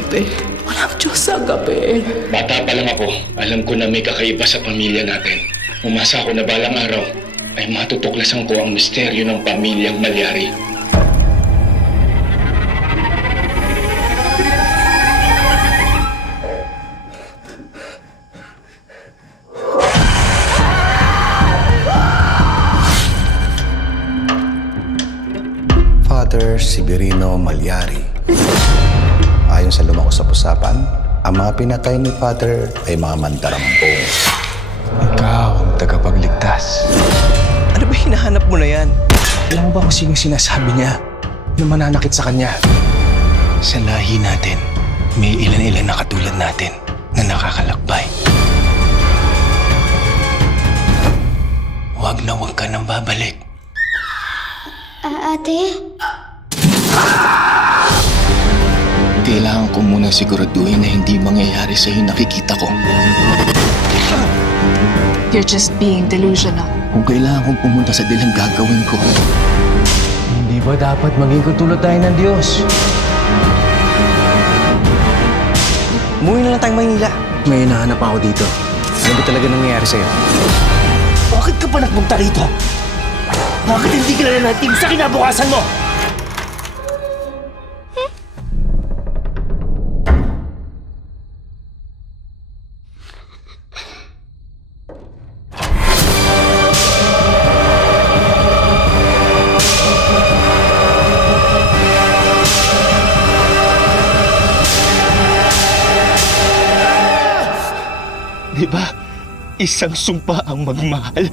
gabi. Walang Diyos sa gabi. Bata pa lang ako, alam ko na may kakaiba sa pamilya natin. Umasa ako na balang araw ay matutuklasan ko ang misteryo ng pamilyang Malyari. Father Severino Malyari. Ayon sa lumang usap-usapan, ang mga pinatay ni Father ay mga mandarampong. Ikaw ang tagapagligtas. Ano ba hinahanap mo na yan? Alam mo ba kung sinong sinasabi niya na mananakit sa kanya? Sa lahi natin, may ilan-ilan na katulad natin na nakakalakbay. Huwag na huwag ka nang babalik. Ate? Kailangan ko muna siguraduhin na hindi mangyayari sa'yo nakikita ko. You're just being delusional. Kung kailangan kong pumunta sa dilim, gagawin ko. Hindi ba dapat maging katulad tayo ng Diyos? Umuwi na lang tayong Maynila. May hinahanap ako dito. Ano ba talaga nangyayari sa'yo? Bakit ka pa nagpunta rito? Bakit hindi ka na natin sa kinabukasan mo? Di ba? Isang sumpa ang magmahal.